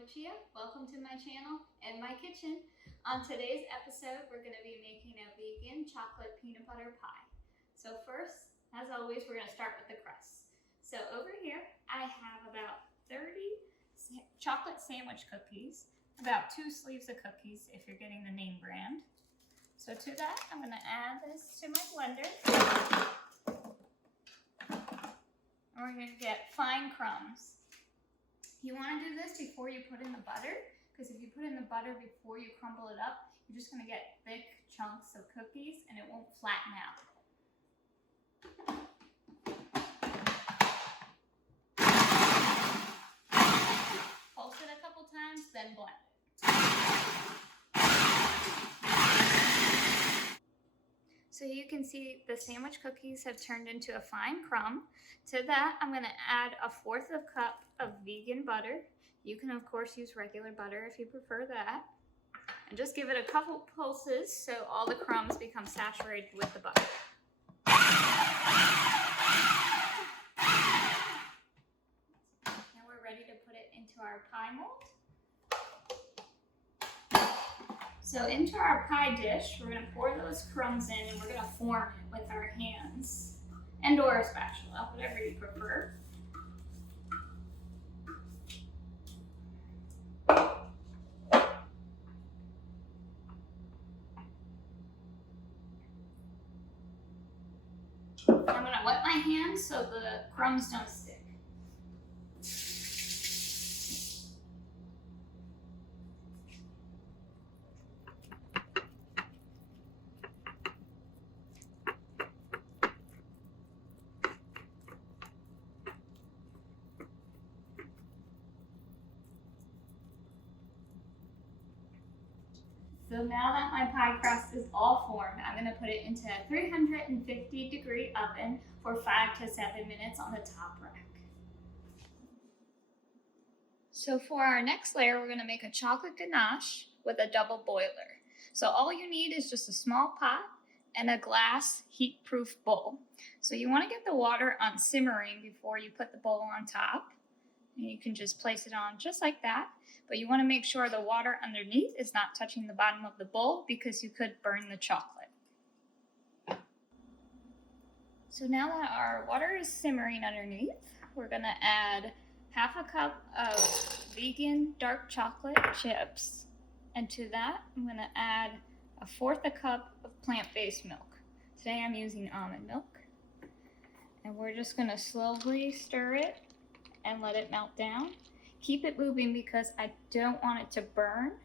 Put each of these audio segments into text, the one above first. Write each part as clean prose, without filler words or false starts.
Lucia. Welcome to my channel and my kitchen. On today's episode, we're going to be making a vegan chocolate peanut butter pie. So first, as always, we're going to start with the crust. So over here, I have about 30 chocolate sandwich cookies, about 2 sleeves of cookies if you're getting the name brand. So to that, I'm going to add this to my blender. And we're going to get fine crumbs. You want to do this before you put in the butter, because if you put in the butter before you crumble it up, you're just going to get thick chunks of cookies and it won't flatten out. Pulse it a couple times, then blend it. So you can see the sandwich cookies have turned into a fine crumb. To that, I'm going to add a 1/4 cup of vegan butter. You can, of course, use regular butter if you prefer that. And just give it a couple pulses so all the crumbs become saturated with the butter. Now we're ready to put it into our pie mold. So into our pie dish, we're going to pour those crumbs in and we're going to form it with our hands and or a spatula, whatever you prefer. I'm going to wet my hands so the crumbs don't stick. So now that my pie crust is all formed, I'm going to put it into a 350-degree oven for 5 to 7 minutes on the top rack. So for our next layer, we're going to make a chocolate ganache with a double boiler. So all you need is just a small pot and a glass heat-proof bowl. So you want to get the water on simmering before you put the bowl on top. And you can just place it on just like that. But you want to make sure the water underneath is not touching the bottom of the bowl because you could burn the chocolate. So now that our water is simmering underneath, we're going to add 1/2 cup of vegan dark chocolate chips. And to that, I'm going to add a 1/4 cup of plant-based milk. Today I'm using almond milk. And we're just going to slowly stir it and let it melt down. Keep it moving because I don't want it to burn.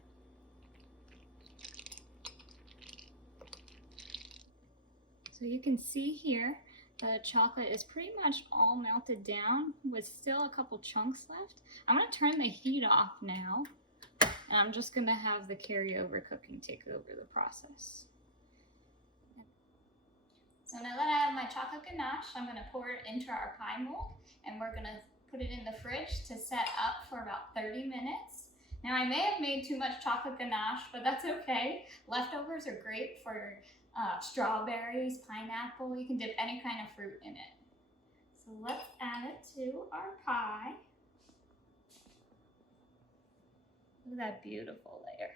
So you can see here the chocolate is pretty much all melted down with still a couple chunks left. I'm going to turn the heat off now, and I'm just going to have the carryover cooking take over the process. So now that I have my chocolate ganache, I'm going to pour it into our pie mold, and we're going to put it in the fridge to set up for about 30 minutes. Now I may have made too much chocolate ganache, but that's okay. Leftovers are great for strawberries, pineapple. You can dip any kind of fruit in it. So let's add it to our pie. Look at that beautiful layer.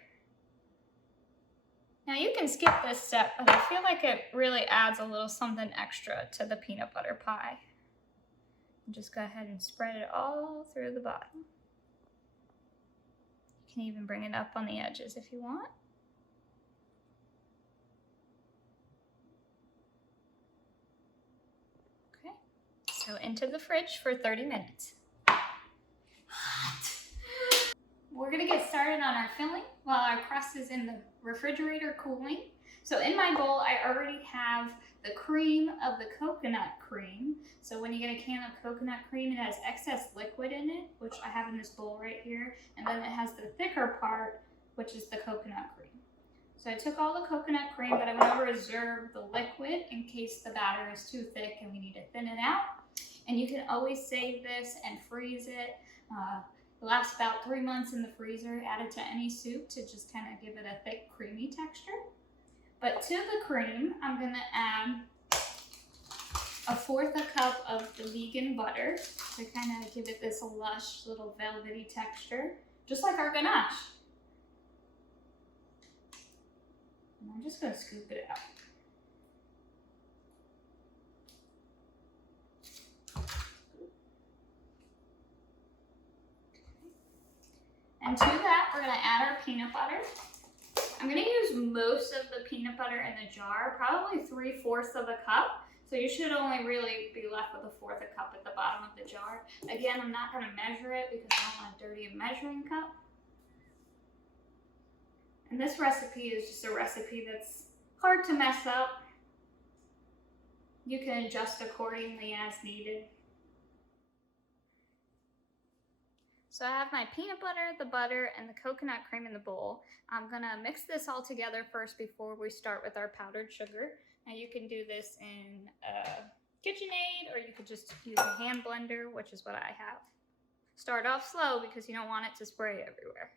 Now you can skip this step, but I feel like it really adds a little something extra to the peanut butter pie. Just go ahead and spread it all through the bottom. You can even bring it up on the edges if you want. Okay, so into the fridge for 30 minutes. We're gonna get started on our filling while our crust is in the refrigerator cooling. So in my bowl, I already have the cream of the coconut cream. So when you get a can of coconut cream, it has excess liquid in it, which I have in this bowl right here. And then it has the thicker part, which is the coconut cream. So I took all the coconut cream, but I'm gonna reserve the liquid in case the batter is too thick and we need to thin it out. And you can always save this and freeze it. It lasts about 3 months in the freezer. Add it to any soup to just kind of give it a thick, creamy texture. But to the cream, I'm going to add a 1/4 cup of the vegan butter to kind of give it this lush little velvety texture. just like our ganache. And I'm just going to scoop it out. And to that, we're going to add our peanut butter. I'm going to use most of the peanut butter in the jar, probably 3/4 of a cup. So you should only really be left with 1/4 a cup at the bottom of the jar. Again, I'm not going to measure it because I don't want to dirty a measuring cup. And this recipe is just a recipe that's hard to mess up. You can adjust accordingly as needed. So I have my peanut butter, the butter, and the coconut cream in the bowl. I'm gonna mix this all together first before we start with our powdered sugar. Now you can do this in KitchenAid, or you could just use a hand blender, which is what I have. Start off slow because you don't want it to spray everywhere.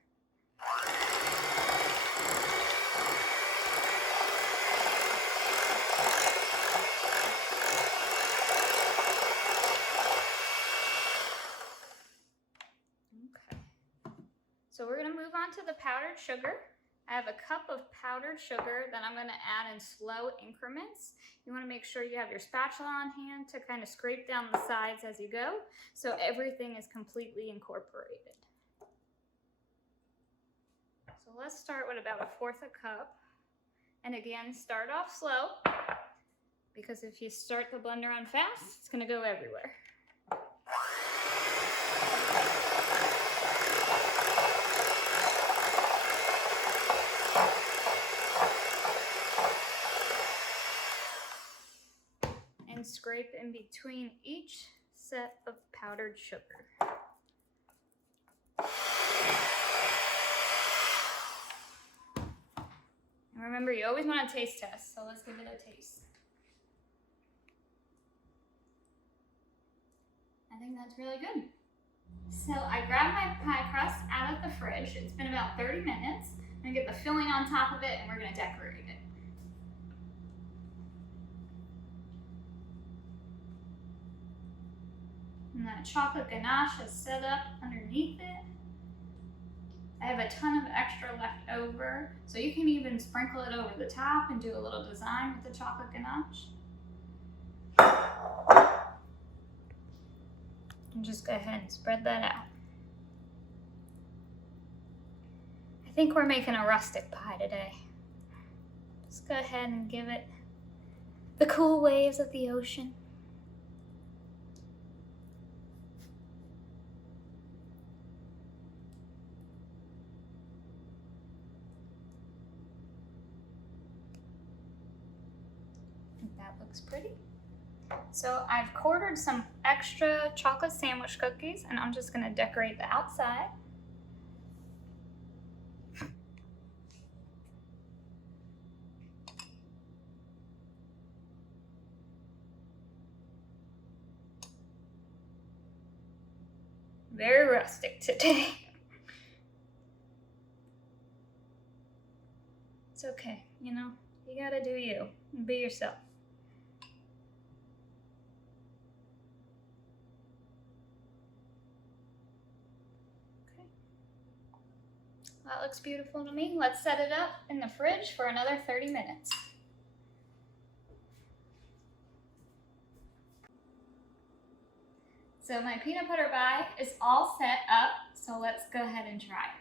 So we're going to move on to the powdered sugar. I have a cup of powdered sugar that I'm going to add in slow increments. You want to make sure you have your spatula on hand to kind of scrape down the sides as you go, so everything is completely incorporated. So let's start with about 1/4 a cup. And again, start off slow, because if you start the blender on fast, it's going to go everywhere. And scrape in between each set of powdered sugar. And remember, you always want to taste test, so let's give it a taste. I think that's really good. So I grabbed my pie crust out of the fridge. It's been about 30 minutes. I'm going to get the filling on top of it, and we're going to decorate it. And that chocolate ganache is set up underneath it. I have a ton of extra left over, so you can even sprinkle it over the top and do a little design with the chocolate ganache. And just go ahead and spread that out. I think we're making a rustic pie today. Just go ahead and give it the cool waves of the ocean. That looks pretty. So I've quartered some extra chocolate sandwich cookies, and I'm just going to decorate the outside. Very rustic today. It's okay, you know, you gotta do you and be yourself. Okay. That looks beautiful to me. Let's set it up in the fridge for another 30 minutes. So my peanut butter pie is all set up, so let's go ahead and try it.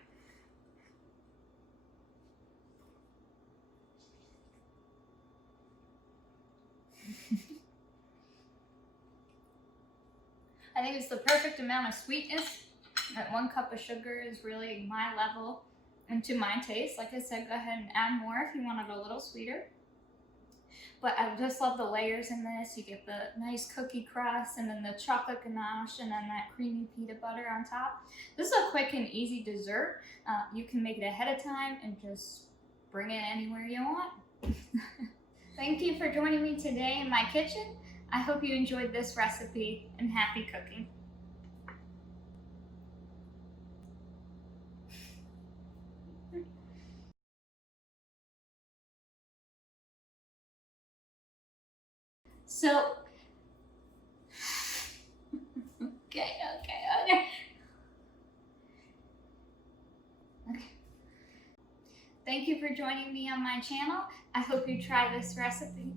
I think it's the perfect amount of sweetness. That 1 cup of sugar is really my level and to my taste. Like I said, go ahead and add more if you want it a little sweeter. But I just love the layers in this. You get the nice cookie crust, and then the chocolate ganache, and then that creamy peanut butter on top. This is a quick and easy dessert. You can make it ahead of time and just bring it anywhere you want. Thank you for joining me today in my kitchen. I hope you enjoyed this recipe, and happy cooking. So, okay. Okay. Thank you for joining me on my channel. I hope you try this recipe